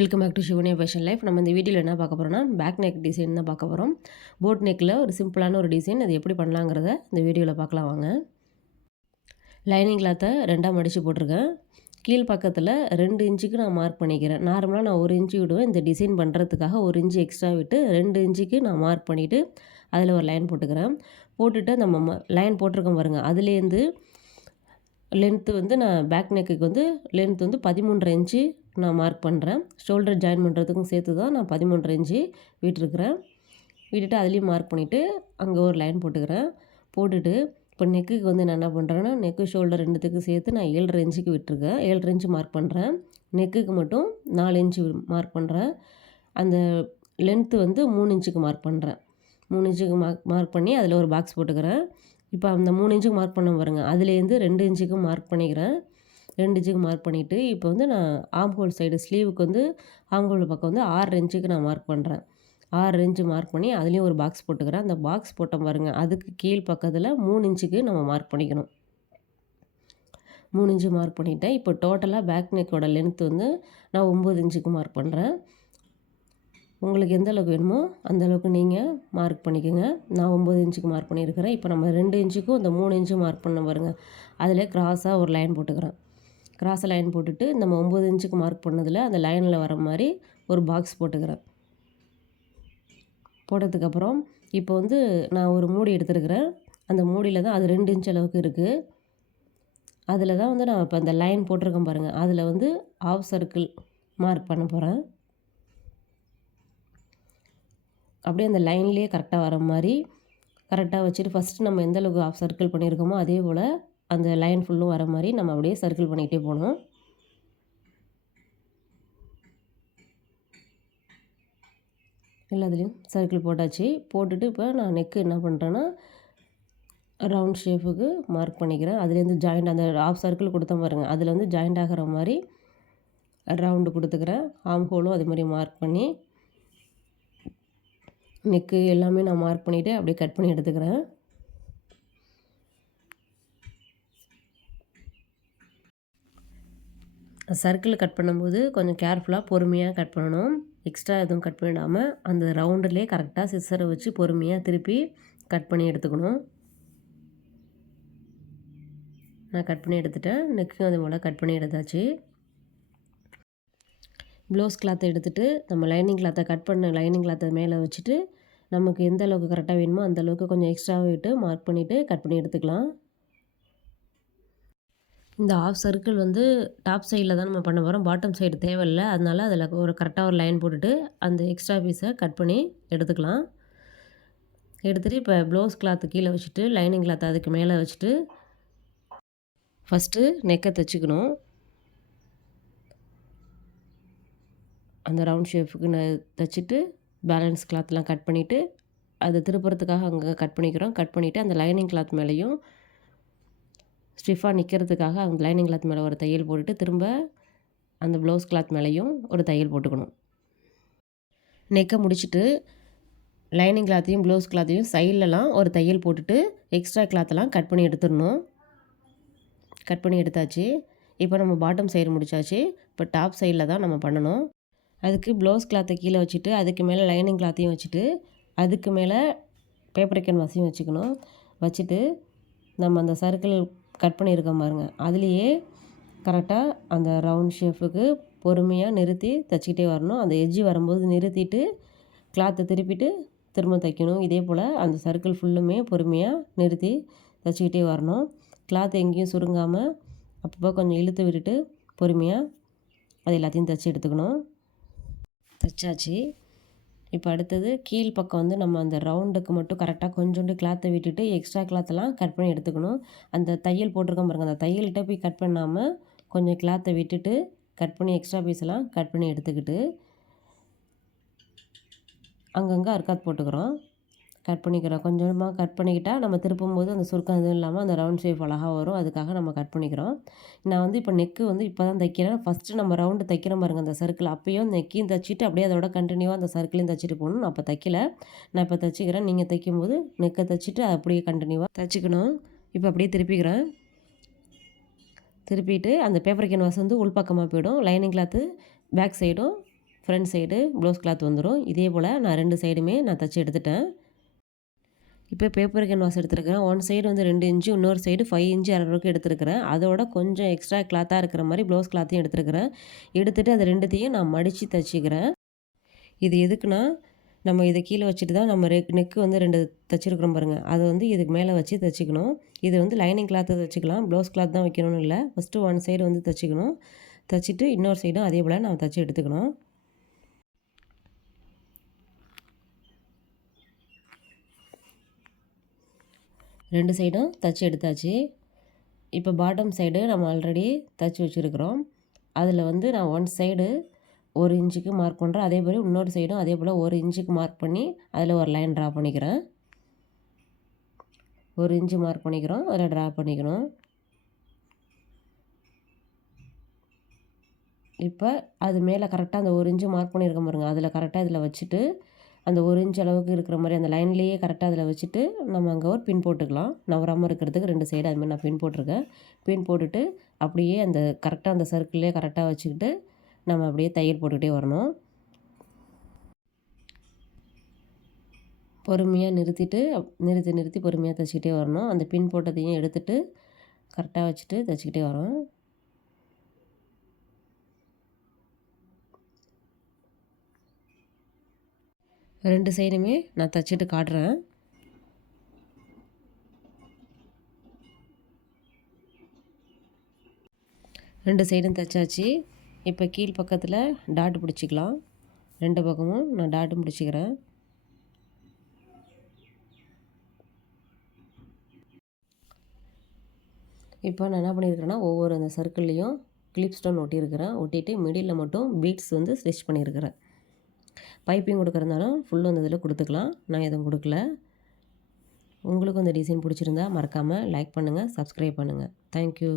Welcome back to Sivaniya fashion life. நம்ம இந்த வீடியோவில் என்ன பார்க்க போகிறோம்னா பேக் நெக் டிசைன் தான் பார்க்க போகிறோம். போட் நெக்கில் ஒரு சிம்பிளான ஒரு டிசைன், அது எப்படி பண்ணலாங்கிறத இந்த வீடியோவில் பார்க்கலாம் வாங்க. லைனிங் கிளாத்தை 2ஆக மடித்து போட்டிருக்கேன். கீழ் பக்கத்தில் 2 இன்ச்சுக்கு நான் மார்க் பண்ணிக்கிறேன். நார்மலாக நான் 1 இன்ச்சு விடுவேன். இந்த டிசைன் பண்ணுறதுக்காக 1 இன்ச்சு எக்ஸ்ட்ரா விட்டு 2 இன்ச்சுக்கு நான் மார்க் பண்ணிவிட்டு அதில் ஒரு லைன் போட்டுக்கிறேன். போட்டுட்டு நம்ம லைன் போட்டிருக்கோம் பாருங்கள், அதுலேருந்து லென்த்து வந்து நான் பேக் நெக்குக்கு வந்து லென்த் வந்து 13.5 இன்ச்சு நான் மார்க் பண்ணுறேன். ஷோல்டர் ஜாயின் பண்ணுறதுக்கும் சேர்த்து தான் நான் 13.5 இன்ச்சு விட்டுருக்குறேன். விட்டுட்டு அதுலேயும் மார்க் பண்ணிவிட்டு அங்கே ஒரு லைன் போட்டுக்கிறேன். போட்டுட்டு இப்போ நெக்குக்கு வந்து நான் என்ன பண்ணுறேன்னா, நெக்கு ஷோல்டர் 2த்துக்கு சேர்த்து நான் 7.5 இன்ச்சுக்கு விட்டுருக்கேன். 7.5 இன்ச்சு மார்க் பண்ணுறேன். நெக்குக்கு மட்டும் 4 இன்ச்சு மார்க் பண்ணுறேன். அந்த லென்த்து வந்து 3 இன்ச்சுக்கு மார்க் பண்ணுறேன். 3 இன்ச்சுக்கு மார்க் பண்ணி அதில் ஒரு பாக்ஸ் போட்டுக்கிறேன். இப்போ அந்த 3 இன்ச்சுக்கு மார்க் பண்ண பாருங்கள், அதுலேருந்து 2 இன்ச்சுக்கு மார்க் பண்ணிக்கிறேன். 2 இன்ச்சுக்கு மார்க் பண்ணிவிட்டு இப்போ வந்து நான் ஆர்ம் ஹோல் சைடு ஸ்லீவுக்கு வந்து ஆர்ம் ஹோல் பக்கம் வந்து 6 இன்ச்சுக்கு நான் மார்க் பண்ணுறேன். 6 இன்ச்சு மார்க் பண்ணி அதுலேயும் ஒரு பாக்ஸ் போட்டுக்கிறேன். அந்த பாக்ஸ் போட்டோம் பாருங்கள், அதுக்கு கீழ் பக்கத்தில் 3 இன்ச்சுக்கு நம்ம மார்க் பண்ணிக்கணும். 3 இன்ச்சு மார்க் பண்ணிவிட்டேன். இப்போ டோட்டலாக பேக் நெக்கோட லென்த் வந்து நான் 9 இன்ச்சுக்கு மார்க் பண்ணுறேன். உங்களுக்கு எந்த அளவுக்கு வேணுமோ அந்தளவுக்கு நீங்கள் மார்க் பண்ணிக்கோங்க. நான் 9 இன்ச்சுக்கு மார்க் பண்ணியிருக்கிறேன். இப்போ நம்ம 2 இன்ச்சுக்கும் இந்த 3 இன்ச்சும் மார்க் பண்ண பாருங்கள், அதில் கிராஸாக ஒரு லைன் போட்டுக்கிறேன். கிராஸாக லைன் போட்டுட்டு நம்ம 9 இன்ச்சுக்கு மார்க் பண்ணதில் அந்த லைனில் வர மாதிரி ஒரு பாக்ஸ் போட்டுக்கிறேன். போட்டதுக்கப்புறம் இப்போ வந்து நான் ஒரு மூடி எடுத்துருக்கிறேன். அந்த மூடியில் தான் அது 2 இன்ச் அளவுக்கு இருக்குது. அதில் தான் வந்து நான் இப்போ அந்த லைன் போட்டிருக்கேன் பாருங்கள், அதில் வந்து ஆஃப் சர்க்கிள் மார்க் பண்ண போகிறேன். அப்படியே அந்த லைன்லேயே கரெக்டாக வர மாதிரி கரெக்டாக வச்சுட்டு ஃபஸ்ட்டு நம்ம எந்த அளவுக்கு ஆஃப் சர்க்கிள் பண்ணியிருக்கோமோ அதே போல் அந்த லைன் ஃபுல்லும் வர மாதிரி நம்ம அப்படியே சர்க்கிள் பண்ணிகிட்டே போகணும். எல்லாத்துலேயும் சர்க்கிள் போட்டாச்சு. போட்டுட்டு இப்போ நான் நெக்கு என்ன பண்ணுறேன்னா, ரவுண்ட் ஷேப்புக்கு மார்க் பண்ணிக்கிறேன். அதுலேருந்து ஜாயிண்ட் அந்த ஆஃப் சர்க்கிள் கொடுத்தேன் பாருங்கள், அதில் வந்து ஜாயிண்ட் ஆகிற மாதிரி ரவுண்டு கொடுத்துக்கிறேன். ஆர்ம் ஹோலும் அதே மாதிரி மார்க் பண்ணி நெக்கு எல்லாமே நான் மார்க் பண்ணிவிட்டு அப்படியே கட் பண்ணி எடுத்துக்கிறேன். சர்க்கிள் கட் பண்ணும்போது கொஞ்சம் கேர்ஃபுல்லாக பொறுமையாக கட் பண்ணணும். எக்ஸ்ட்ரா எதுவும் கட் பண்ணிடாமல் அந்த ரவுண்டுலேயே கரெக்டாக சிசரை வச்சு பொறுமையாக திருப்பி கட் பண்ணி எடுத்துக்கணும். நான் கட் பண்ணி எடுத்துட்டேன். நெக்கும் அது போல் கட் பண்ணி எடுத்தாச்சு. ப்ளவுஸ் கிளாத்தை எடுத்துகிட்டு நம்ம லைனிங் கிளாத்தை கட் பண்ண லைனிங் கிளாத்தை மேலே வச்சுட்டு நமக்கு எந்த அளவுக்கு கரெக்டாக வேணுமோ அந்தளவுக்கு கொஞ்சம் எக்ஸ்ட்ராவாக விட்டு மார்க் பண்ணிவிட்டு கட் பண்ணி எடுத்துக்கலாம். இந்த ஆஃப் சர்க்கிள் வந்து டாப் சைடில் தான் நம்ம பண்ண போகிறோம், பாட்டம் சைடு தேவையில்லை. அதனால் அதில் ஒரு கரெக்டாக ஒரு லைன் போட்டுட்டு அந்த எக்ஸ்ட்ரா பீஸை கட் பண்ணி எடுத்துக்கலாம். எடுத்துகிட்டு இப்போ ப்ளவுஸ் கிளாத்து கீழே வச்சுட்டு லைனிங் கிளாத்தை அதுக்கு மேலே வச்சுட்டு ஃபஸ்ட்டு நெக்கை தைச்சிக்கணும். அந்த ரவுண்ட் ஷேப்புக்கு நான் தைச்சிட்டு பேலன்ஸ் கிளாத்லாம் கட் பண்ணிவிட்டு அதை திருப்புறத்துக்காக அங்கே கட் பண்ணிக்கிறோம். கட் பண்ணிவிட்டு அந்த லைனிங் கிளாத் மேலேயும் ஸ்டிஃபாக நிற்கிறதுக்காக அந்த லைனிங் கிளாத் மேலே ஒரு தையல் போட்டுட்டு திரும்ப அந்த ப்ளவுஸ் கிளாத் மேலேயும் ஒரு தையல் போட்டுக்கணும். நெக்கை முடிச்சுட்டு லைனிங் கிளாத்தையும் ப்ளவுஸ் கிளாத்தையும் சைட்லலாம் ஒரு தையல் போட்டுட்டு எக்ஸ்ட்ரா கிளாத்தெல்லாம் கட் பண்ணி எடுத்துடணும். கட் பண்ணி எடுத்தாச்சு. இப்போ நம்ம பாட்டம் சைடு முடித்தாச்சு. இப்போ டாப் சைடில் தான் நம்ம பண்ணணும். அதுக்கு ப்ளவுஸ் கிளாத்தை கீழே வச்சுட்டு அதுக்கு மேலே லைனிங் கிளாத்தையும் வச்சுட்டு அதுக்கு மேலே பேப்பர் கேன்வாஸையும் வச்சுக்கணும். வச்சுட்டு நம்ம அந்த சர்க்கிள் கட் பண்ணியிருக்கோம் பாருங்கள், அதுலேயே கரெக்டாக அந்த ரவுண்ட் ஷேப்புக்கு பொறுமையாக நிறுத்தி தைச்சிக்கிட்டே வரணும். அந்த எட்ஜி வரும்போது நிறுத்திட்டு கிளாத்தை திருப்பிட்டு திரும்ப தைக்கணும். இதே போல் அந்த சர்க்கிள் ஃபுல்லுமே பொறுமையாக நிறுத்தி தைச்சிக்கிட்டே வரணும். கிளாத் எங்கேயும் சுருங்காமல் அப்பப்போ கொஞ்சம் இழுத்து விட்டுட்டு பொறுமையாக அது எல்லாத்தையும் தைச்சி எடுத்துக்கணும். தைச்சாச்சு. இப்போ அடுத்தது கீழ் பக்கம் வந்து நம்ம அந்த ரவுண்டுக்கு மட்டும் கரெக்டாக கொஞ்சோண்டு கிளாத்தை விட்டுட்டு எக்ஸ்ட்ரா கிளாத்தெல்லாம் கட் பண்ணி எடுத்துக்கணும். அந்த தையல் போட்டிருக்கோம் பாருங்கள், அந்த தையல்கிட்ட போய் கட் பண்ணாமல் கொஞ்சம் கிளாத்தை விட்டுட்டு கட் பண்ணி எக்ஸ்ட்ரா பீஸெல்லாம் கட் பண்ணி எடுத்துக்கிட்டு அங்கங்கே அர்க்காத் போட்டுக்கிறோம். கட் பண்ணிக்கிறோம். கொஞ்சமாக கட் பண்ணிக்கிட்டால் நம்ம திருப்பும்போது அந்த சுருக்கம் எதுவும் இல்லாமல் அந்த ரவுண்ட் ஷேப் அழகாக வரும். அதுக்காக நம்ம கட் பண்ணிக்கிறோம். நான் வந்து இப்போ நெக்கு வந்து இப்போ தான் தைக்கிறேன். ஃபஸ்ட்டு நம்ம ரவுண்டு தைக்கிறோம் பாருங்கள் அந்த சர்க்கிள், அப்பயும் நெக்கையும் தைச்சிட்டு அப்படியே அதோட கண்டினியூவாக அந்த சர்க்கிளையும் தைச்சிட்டு போகணும். நான் அப்போ தைக்கல, நான் இப்போ தைச்சிக்கிறேன். நீங்கள் தைக்கும்போது நெக்கை தைச்சிட்டு அப்படியே கண்டினியூவாக தைச்சிக்கணும். இப்போ அப்படியே திருப்பிக்கிறேன். திருப்பிட்டு அந்த பேப்பர் கேன்வாஸ் வந்து உள்பக்கமாக போயிடும். லைனிங் கிளாத்து பேக் சைடும் ஃப்ரண்ட் சைடு ப்ளவுஸ் கிளாத் வந்துடும். இதே போல் நான் 2 சைடுமே நான் தச்சு எடுத்துட்டேன். இப்போ பேப்பர் கேன்வாஸ் எடுத்துருக்கிறேன். ஒன் சைடு வந்து 2 இன்ச்சு, இன்னொரு சைடு 5 இன்ச்சு அளவுக்கு எடுத்துருக்கிறேன். அதோட கொஞ்சம் எக்ஸ்ட்ரா கிளாத்தாக இருக்கிற மாதிரி ப்ளவுஸ் கிளாத்தையும் எடுத்துருக்கிறேன். எடுத்துகிட்டு அது 2த்தையும் நான் மடித்து தச்சுக்கிறேன். இது எதுக்குன்னா, நம்ம இதை கீழே வச்சுட்டு தான் நம்ம நெக்கு வந்து 2 தச்சுருக்குறோம் பாருங்கள், அதை வந்து இதுக்கு மேலே வச்சு தைச்சிக்கணும். இது வந்து லைனிங் கிளாத்தை தைச்சிக்கலாம், ப்ளவுஸ் கிளாத் தான் வைக்கணும்னு இல்லை. ஃபஸ்ட்டு ஒன் சைடு வந்து தைச்சிக்கணும். தைச்சிட்டு இன்னொரு சைடும் அதே போல் நம்ம தைச்சி எடுத்துக்கணும். ரெண்டு சைடும் தைச்சி எடுத்தாச்சு. இப்போ பாட்டம் சைடு நம்ம ஆல்ரெடி தைச்சி வச்சுருக்குறோம். அதில் வந்து நான் ஒன் சைடு 1 இன்ச்சுக்கு மார்க் பண்ணுறேன். அதே மாதிரி இன்னொரு சைடும் அதே போல் 1 இன்ச்சுக்கு மார்க் பண்ணி அதில் ஒரு லைன் ட்ரா பண்ணிக்கிறேன். 1 இன்ச்சு மார்க் பண்ணிக்கிறோம், அதில் ட்ரா பண்ணிக்கணும். இப்போ அது மேலே கரெக்டாக அந்த 1 இன்ச்சு மார்க் பண்ணியிருக்க பாருங்க, அதில் கரெக்டாக இதில் வச்சுட்டு அந்த 1 இன்ச் அளவுக்கு இருக்கிற மாதிரி அந்த லைன்லேயே கரெக்டாக அதில் வச்சுட்டு நம்ம அங்கே ஒரு பின் போட்டுக்கலாம். நவராமல் இருக்கிறதுக்கு 2 சைடு அதுமாதிரி நான் பின் போட்டிருக்கேன். பின் போட்டுட்டு அப்படியே அந்த கரெக்டாக அந்த சர்க்கிள்லேயே கரெக்டாக வச்சுக்கிட்டு நம்ம அப்படியே தையல் போட்டுக்கிட்டே வரணும். பொறுமையாக நிறுத்தி நிறுத்தி பொறுமையாக தைச்சிக்கிட்டே வரணும். அந்த பின் போட்டதையும் எடுத்துகிட்டு கரெக்டாக வச்சுட்டு தைச்சிக்கிட்டே வரோம். ரெண்டு சைடுமே நான் தைச்சிட்டு காட்டுறேன். ரெண்டு சைடும் தைச்சாச்சு. இப்போ கீழ் பக்கத்தில் டாட் பிடிச்சிக்கலாம். 2 பக்கமும் நான் டாட்டும் பிடிச்சிக்கிறேன். இப்போ நான் என்ன பண்ணியிருக்கிறேன்னா, ஒவ்வொரு அந்த சர்க்கிள்லேயும் கிளிப் ஸ்டோன் ஒட்டியிருக்கிறேன். ஒட்டிட்டு மிடில் மட்டும் பீட்ஸ் வந்து ஸ்டிச் பண்ணியிருக்கிறேன். பைப்பிங் கொடுக்குறதுனாலும் ஃபுல்லும் அந்த இதில் கொடுத்துக்கலாம். நான் எதுவும் கொடுக்கல. உங்களுக்கும் இந்த டிசைன் பிடிச்சிருந்தா மறக்காமல் லைக் பண்ணுங்கள், சப்ஸ்கிரைப் பண்ணுங்கள். தேங்க்யூ.